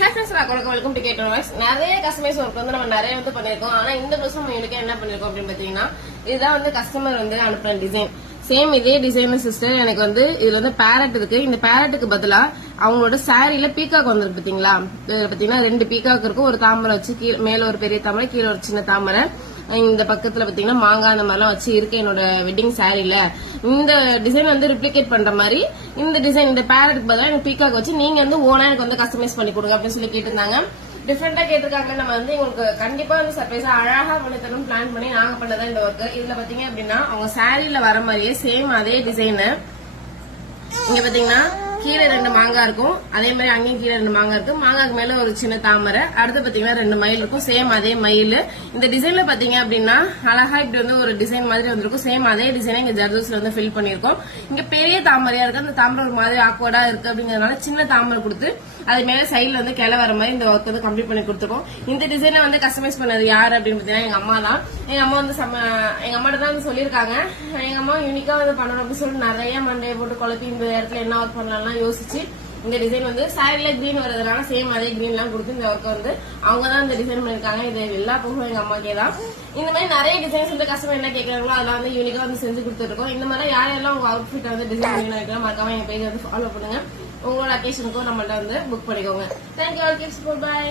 Welcome to Cat Voice. நிறைய customise work வந்து நம்ம நிறைய வந்து பண்ணிருக்கோம். ஆனா இந்த ப்ளவுஸ் நம்ம யூனிக்கா என்ன பண்ணிருக்கோம் அப்படின்னு பாத்தீங்கன்னா, இதுதான் வந்து கஸ்டமர் வந்து அனுப்புற டிசைன். சேம் இதே டிசைன் சிஸ்டர் எனக்கு வந்து இதுல வந்து பேரட் இருக்கு. இந்த பேரட்டுக்கு பதிலா அவங்களோட சாரியில பீகாக் வந்திருக்கு பாத்தீங்களா. பாத்தீங்கன்னா 2 பீகாக் இருக்கும். ஒரு தாமரை வச்சு மேல ஒரு பெரிய தாமரை, கீழே ஒரு சின்ன தாமரை. இந்த பக்கத்துல பாத்தீங்கன்னா மாங்காய் அந்த மாதிரிலாம் வச்சு இருக்கு என்னோட வெட்டிங் சாரில. இந்த டிசைன் வந்து ரிப்ளிகேட் பண்ற மாதிரி இந்த டிசைன் இந்த பேரட்டுக்கு பதிலா எனக்கு பீகாக் வச்சு நீங்க வந்து ஓனா எனக்கு வந்து கஸ்டமைஸ் பண்ணி கொடுங்க அப்படின்னு சொல்லி கேட்டிருந்தாங்க. டிஃப்ரெண்டா கேட்டிருக்காங்க. நம்ம வந்து உங்களுக்கு கண்டிப்பா வந்து சர்ப்ரைஸா அழகா பண்ணி தரணும் பிளான் பண்ணி நாங்க பண்ணதான் இந்த ஒர்க். இதுல பாத்தீங்க அப்படின்னா அவங்க சாரியில வர மாதிரியே சேம் அதே டிசைன். இங்க பாத்தீங்கன்னா கீழே 2 மாங்காய் இருக்கும். அதே மாதிரி அங்கேயும் கீழே 2 மாங்காய் இருக்கு. மாங்காய்க்கு மேல ஒரு சின்ன தாமரை. அடுத்து பாத்தீங்கன்னா 2 மயில் இருக்கும். சேம் அதே மயில். இந்த டிசைன்ல பாத்தீங்க அப்படின்னா அழகா இப்படி வந்து ஒரு டிசைன் மாதிரி வந்திருக்கும். சேம் அதே டிசைனை இங்க ஜர்தோஸ்ல வந்து ஃபில் பண்ணிருக்கோம். இங்க பெரிய தாமரையா இருக்கு. அந்த தாமரை ஒரு மாதிரி ஆக்வர்டா இருக்கு அப்படிங்கறதுனால சின்ன தாமரை கொடுத்து அது மேல சைட்ல வந்து கிளை வர மாதிரி இந்த ஒர்க் வந்து கம்ப்ளீட் பண்ணி கொடுத்துருக்கோம். இந்த டிசைனை வந்து கஸ்டமைஸ் பண்ணது யாரு அப்படின்னு பாத்தீங்கன்னா எங்க அம்மா தான். எங்க அம்மா வந்து எங்க அம்மாட்ட தான் வந்து சொல்லியிருக்காங்க. எங்க அம்மா யூனிக்கா வந்து பண்ணணும் அப்படின்னு சொல்லி நிறைய மண்டையை போட்டு குழப்பி இந்த இடத்துல என்ன ஒர்க் பண்ணலாம் யோசிச்சு இந்த டிசைன் வந்து சாரில கிரீன் வரதுனால சேம் அதே கிரீன் எல்லாம் கொடுத்து இந்த ஒர்க் வந்து அவங்க தான் இந்த டிசைன் பண்ணிருக்காங்க. இது எல்லா புகழும் எங்க அம்மாக்கே தான். இந்த மாதிரி நிறைய டிசைன்ஸ் வந்து கஸ்டமர் என்ன கேட்கறாங்களோ அதெல்லாம் வந்து யூனிக்கா வந்து செஞ்சு கொடுத்துருக்கோம். இந்த மாதிரி யாரெல்லாம் உங்க அவுட்ஃபிட் வந்து டிசைன் பண்ணி மறக்காம எங்க பேஜ் வந்து ஃபாலோ பண்ணுங்க. உங்களோட அக்கேஷனுக்கும் நம்மள்ட்ட வந்து புக் பண்ணிக்கோங்க. Thank you all. Keep support. By.